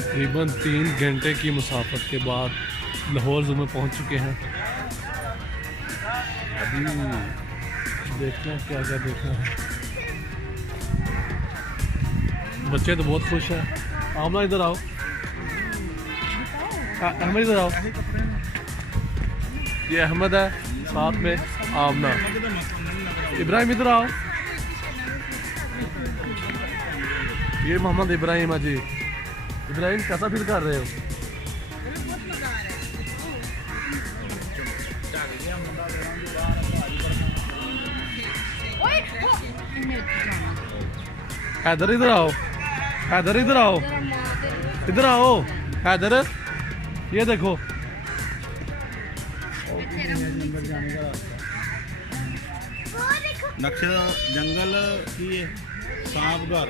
तकरीबन 3 घंटे की मुसाफत के बाद लाहौर ज़ू में पहुंच चुके हैं। अभी देखते हैं क्या क्या देखना है। बच्चे तो बहुत खुश हैं। आमना इधर आओ, अहमद इधर आओ। ये अहमद है, साथ में आमना। इब्राहिम इधर आओ। ये मोहम्मद इब्राहिम है जी। इब्राहिम कैसा फील कर रहे हो? हैदर इधर आओ, हैदर इधर आओ, इधर आओ हैदर। ये देखो नक्शा जंगल की सांप घर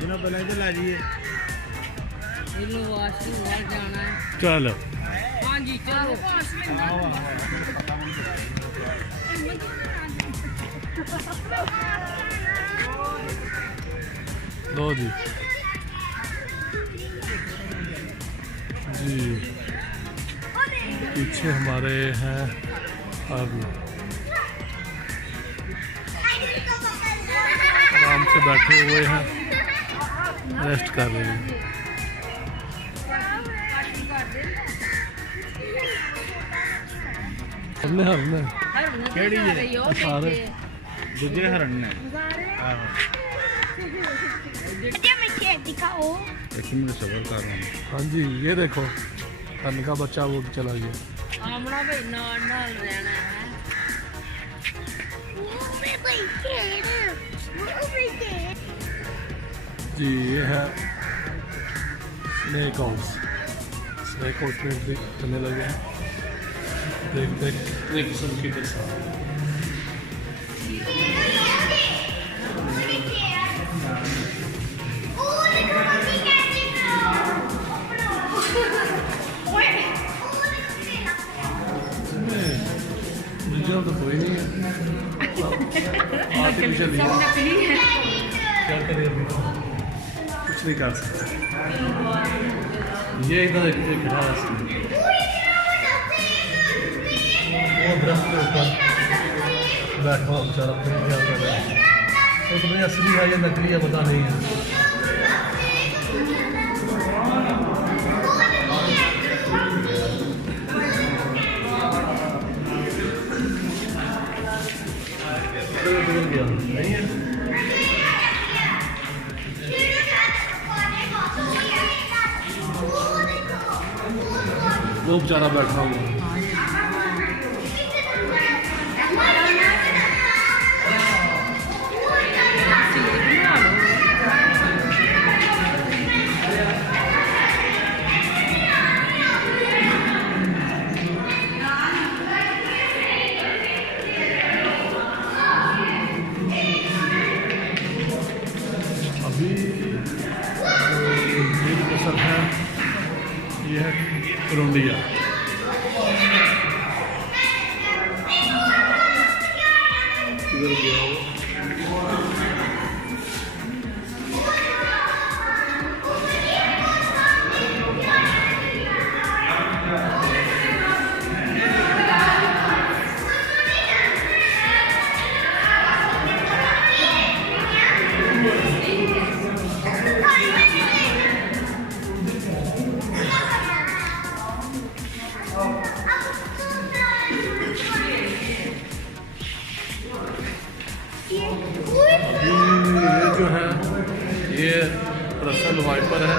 इन्होंने पहले इधर ला जाइए। चलो हाँ जी चलो। लो जी जी। पीछे हमारे हैं अभी आराम से बैठे हुए हैं, रेस्ट कर रहे हैं। हमने हरने केड़ी है सारे दूजे हरण ने दिखाओ। एक मिनट सबर कर रहा हूँ। हाँ जी, ये देखो हरन का बच्चा वो चला गया। आमना भाई नाल नाल रहना है। जी ये है स्नेक हाउस। स्नेक हाउस में भी चलने लगे हैं। देख देख एक किस्म की दशा। ओरिजिनल तो कोई नहीं है, आर्टिफिशियल ही है। क्या करें अभी, कुछ नहीं कर सकते। ये इधर एक खड़ा है, वो दरख्त के ऊपर बैठा हुआ बेचारा क्या कर रहा है। तो तुम्हें असली है या नकली है पता नहीं है। नहीं है वो बेचारा बैठा हुआ है। अभी जो फसल है ये है करोंडिया। इधर गया वो। ये जो है ये रसल वाइपर है।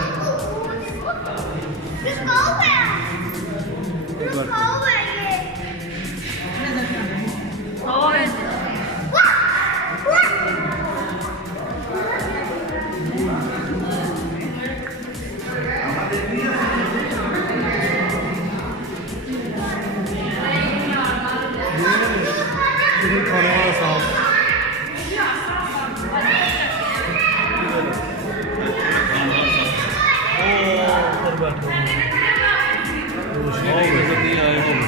खाने वाला सांप नजर नहीं आए हम।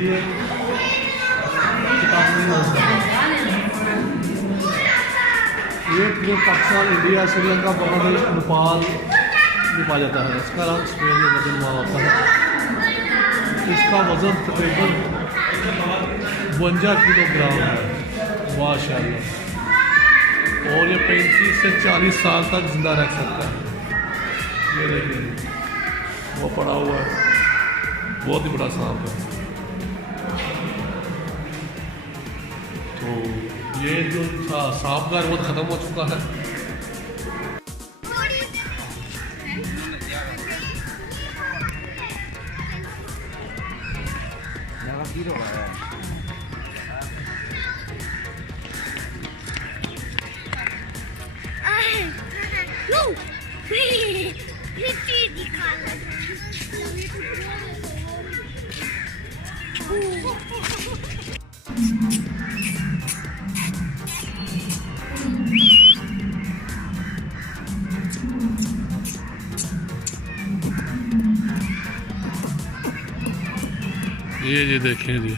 ये ये पूरे पाकिस्तान, इंडिया, श्रीलंका, बांग्लादेश, नेपाल में पाया जाता है। इसका रंग सफेद या वजन होता है। इसका वज़न तकरीबन 52 किलोग्राम है माशाअल्लाह। और ये 35 से 40 साल तक जिंदा रह सकता है। ये देखिए वो पड़ा हुआ है, बहुत ही बड़ा सांप है। तो ये जो था सांप घर वो ख़त्म हो चुका है। ये देखें जी,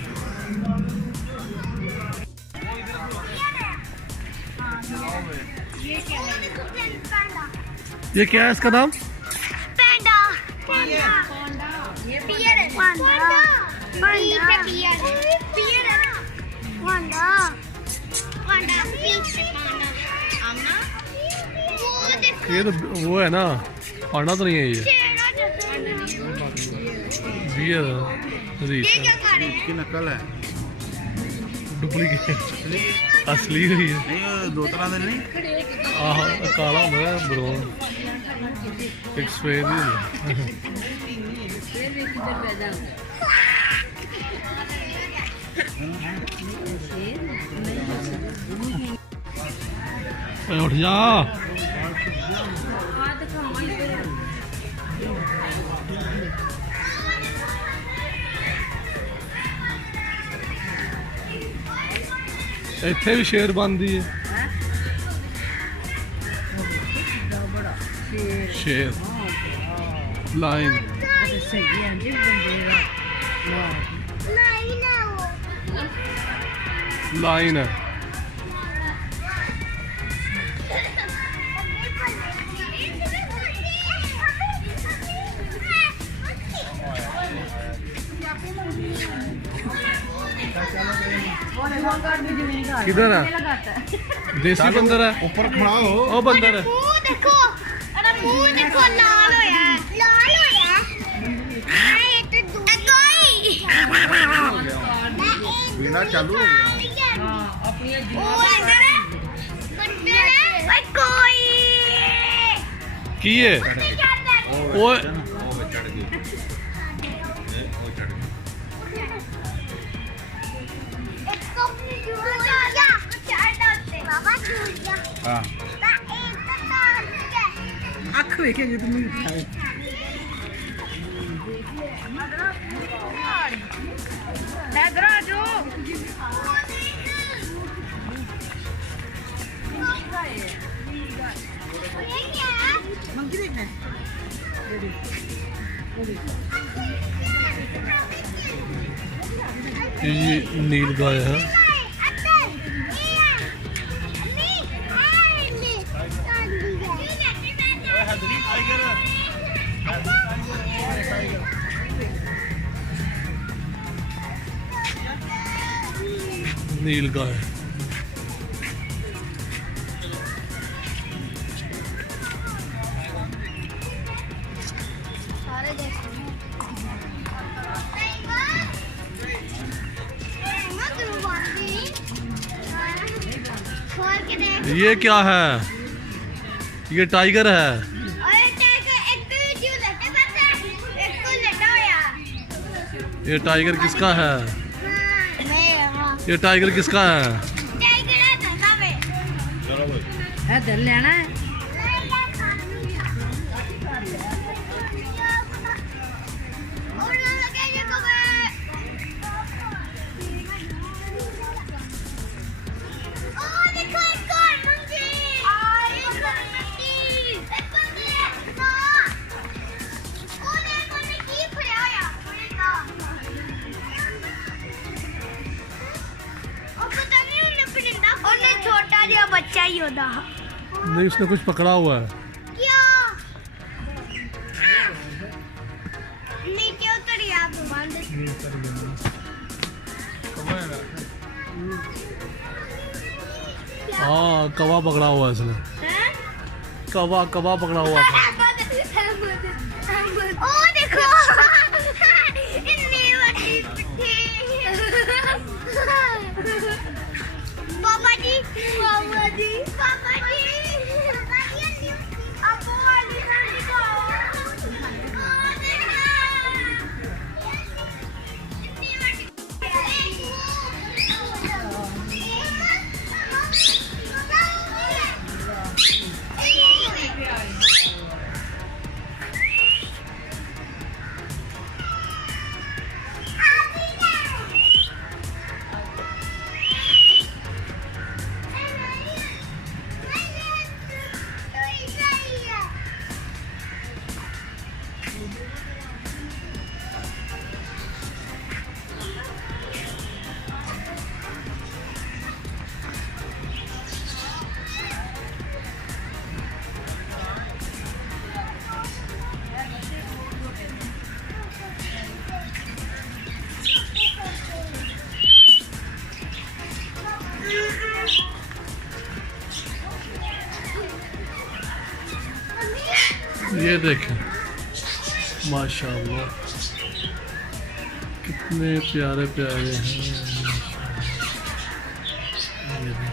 ये क्या है इसका नाम? पैंडा। पैंडा। पियर है। पैंडा। पैंडा। पियर है। पियर है ना? पैंडा। पैंडा। पीछे पैंडा। आमना। वो देखो। ये तो वो है ना, पांडा तो नहीं है ये। बियर ये क्या कर रहे हैं? इसकी नकल है, डुप्लीकेट असली हुई है। नहीं दो तरह के नहीं। आह काला होता है, ब्राउन एक सफेद ही होता है। उठ जा। ਇੱਥੇ ਵੀ ਸ਼ੇਰ ਬਣਦੀ ਹੈ। शेर लाइन लाइन है। किधर है? देसी बंदर है, ऊपर खड़ा हो। ओ बंदर है। मुंह देखो, अरे मुंह देखो, लाल होया है। लाल होया है। अरे तो कोई बिना चालू हो गया। ओ अंदर है, बंदर है। ओए कोई की है वो? हाँ ਅੱਖ ਵੇਖੇਂਗੇ ਤੂੰ ਮੈਨੂੰ ਦਿਖਾਏ ਇਧਰ ਆ ਜੋ ਮੰਗੀ ਦੇਖਣਾ ये नील गाय है। नील गाय ये क्या है? ये टाइगर है। ये टाइगर किसका है? ये टाइगर किसका है? चलो भाई इधर लेना है होता नहीं, उसने कुछ पकड़ा हुआ है। क्या नीचे उतर गया तो बंद हाँ, कवा पकड़ा हुआ है इसने। हैं कवा पकड़ा हुआ था। ओ देखो इतनी बड़ी पिट्ठी पापा जी अब वाली गाड़ी को ओ देखो इतनी बड़ी ये देखें, माशाल्लाह कितने प्यारे प्यारे हैं। ये देखें।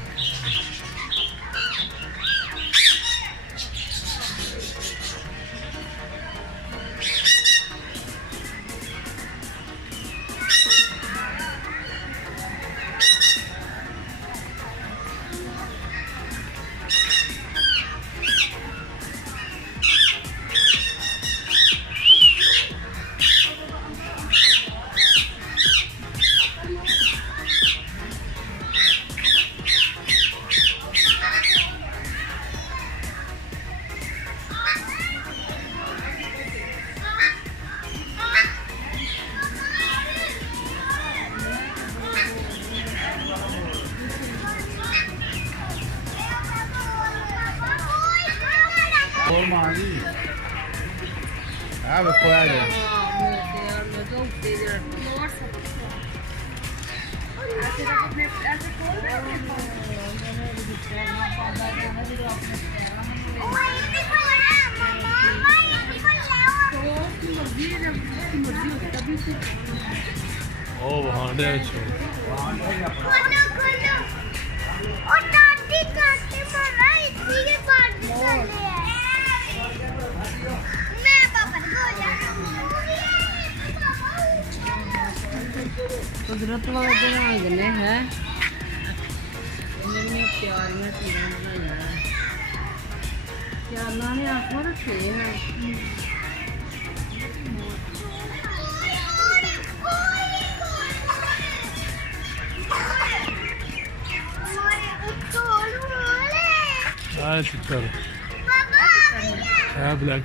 और मारी आ देखो आ गया ओ वहाँ डे कुदरत वाले रंग ने है प्यारियां चीज़ें बनाई क्या अल्लाह ने आपको रखे हैं। तीतर है, ब्लैक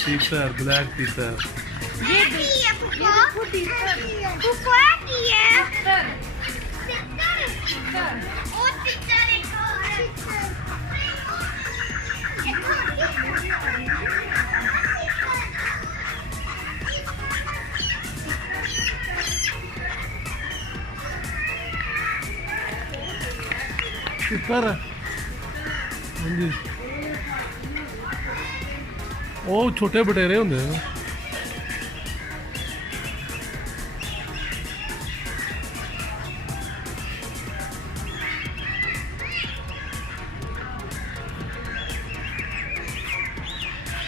तीतर, ब्लैक तीतर। तीतर ओ छोटे बटेरे होंगे।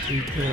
ठीक है।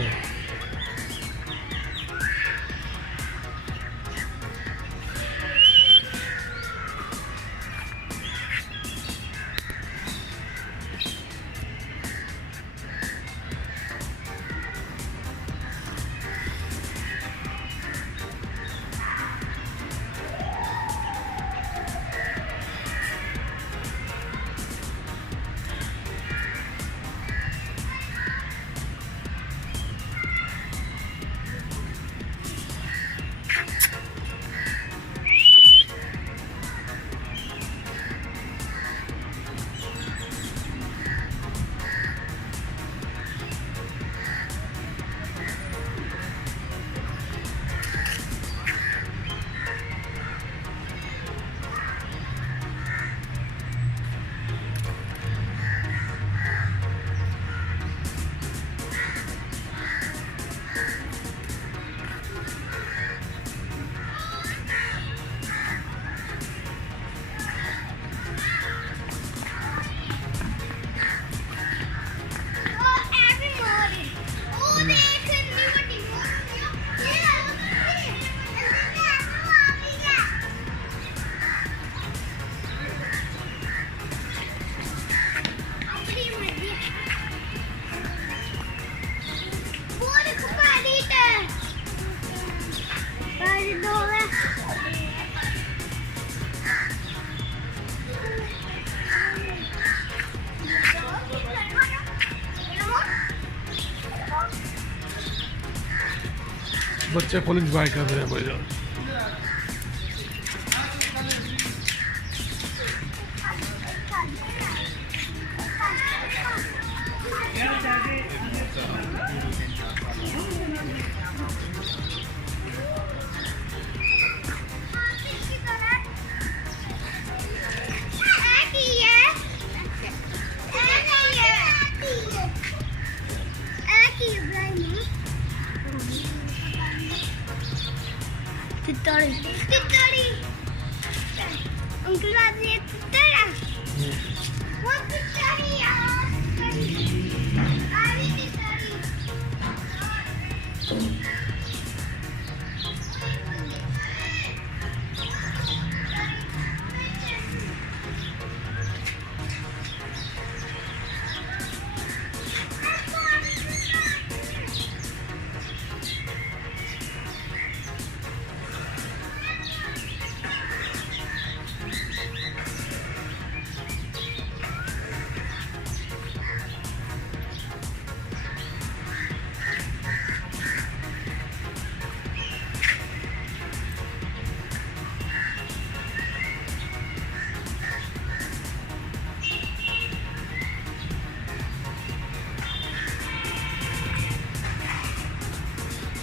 बच्चे फुल इंजॉय कर रहे हैं भाईजान। Uncle Razi, Tara. What the study? I need to study.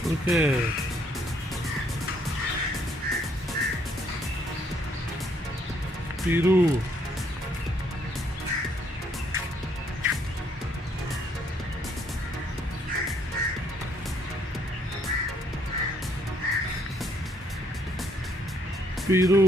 Okay. Peru. Peru.